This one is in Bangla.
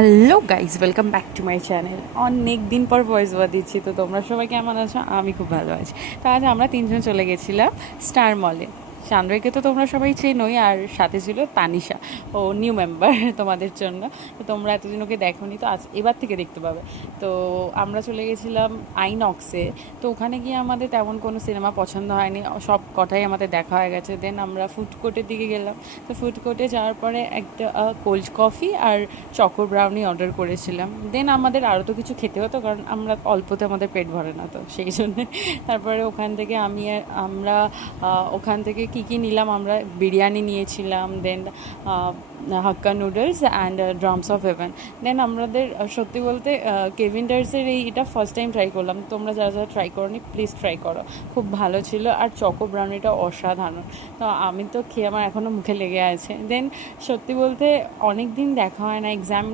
Hello guys, welcome back to my channel. অনেক দিন পর ভয়েস ওভার দিচ্ছি, তো তোমরা সবাই কেমন আছো? আমি খুব ভালো আছি। তো আজ আমরা তিনজন চলে গেছিলাম স্টার মলে। চান্দ্রকে তো তোমরা সবাই চেনোই, আর সাথে ছিল তানিশা, ও নিউ মেম্বার তোমাদের জন্য। তো তোমরা এতদিন ওকে দেখোনি, তো আজ এবার থেকে দেখতে পাবে। তো আমরা চলে গেছিলাম আইনক্সে। তো ওখানে গিয়ে আমাদের তেমন কোনো সিনেমা পছন্দ হয়নি, সব কটাই আমাদের দেখা হয়ে গেছে। দেন আমরা ফুড কোর্টের দিকে গেলাম। তো ফুড কোর্টে যাওয়ার পরে একটা কোল্ড কফি আর চকো ব্রাউনি অর্ডার করেছিলাম। দেন আমাদের আরও তো কিছু খেতে হতো, কারণ আমরা অল্পতে আমাদের পেট ভরে না, তো সেই জন্যে তারপরে ওখান থেকে আমরা ওখান থেকে কী নিলাম, আমরা বিরিয়ানি নিয়েছিলাম, then hakka noodles and drums of heaven. Then আমাদের সত্যি বলতে কেভিন্ডার্সের এটা ফার্স্ট টাইম ট্রাই করলাম। তোমরা যারা যারা ট্রাই করোনি প্লিজ ট্রাই করো, খুব ভালো ছিল। আর চকো ব্রাউনিটা অসাধারণ। তো আমি তো খেয়ে আমার এখনও মুখে লেগে আছে। দেন সত্যি বলতে অনেক দিন দেখা হয় না, এক্সাম